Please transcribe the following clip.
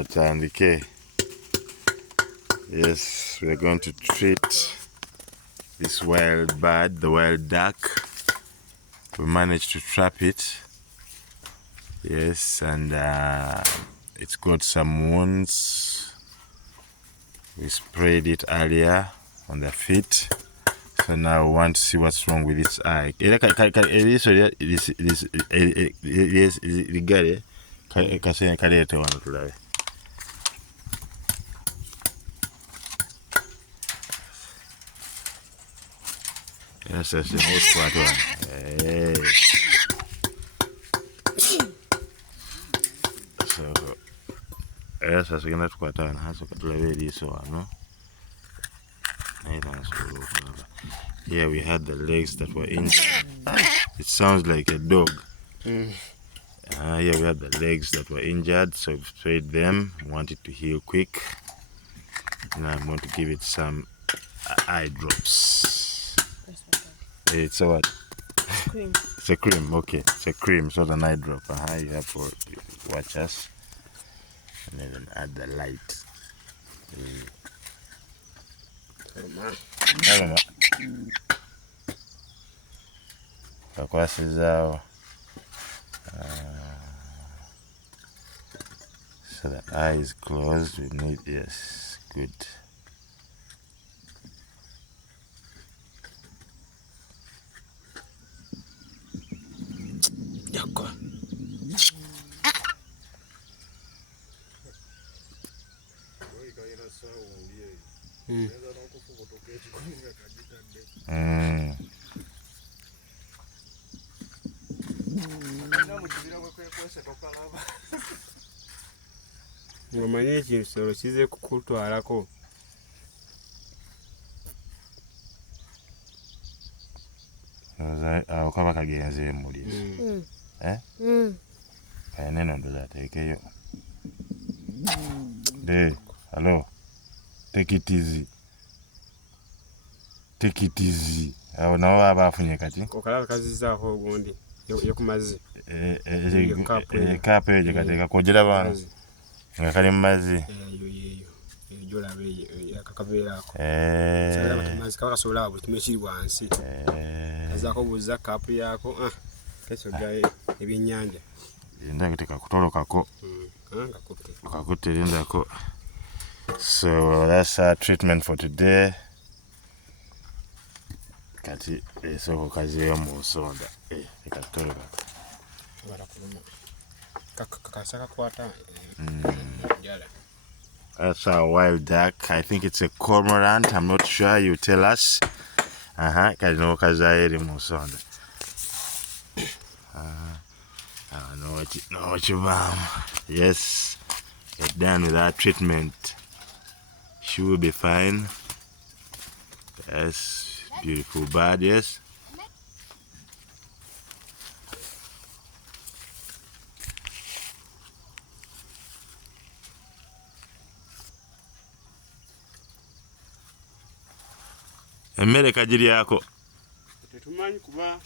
Atandike. Yes, we're going to treat this wild bird, the wild duck. We managed to trap it. Yes, and it's got some wounds. We sprayed it earlier on the feet. So now we want to see what's wrong with its eye. Yes, that's the most part one. Hey. So, yes, that's going to quite an answer to the so no. Here we had the legs that were injured. It sounds like a dog. Here we had the legs that were injured, so we sprayed them. Want it to heal quick. Now I'm going to give it some eye drops. It's a what? Cream. It's a cream, okay. It's a cream, it's not an eye drop. You have to watch us. And then add the light. So the eye is closed. We need, yes, good. Ngomanye ekisolo kize kukutwalako. Awo kaba kagenze muli. Neno ndoza tekeyo. Hello. Take it easy. Take it easy. Awo nawo abafunye kati. Okalaba kazizaako ogundi yokumazi. Kape ejo kati kakojera bana. Nga kali mu mazzi. Jolabe yakakabeerako. Sala mazi kaba kasobola buli kimwe kiri wansi. Azaako buza kapu yako. Keso gaye ebyennyanja. Linda kiteka kutolokako. Kakutte lindako. So that's our treatment for today. Kati esoko kaziyo mu nsonda. Ekatoloka. That's our wild duck. I think it's a cormorant. I'm not sure. You tell us. Kano kazairi mu nsonda. No, yes, get done with our treatment. She will be fine. Yes, beautiful bird, yes. Emmere kagiri yako. Tetumanyi kuba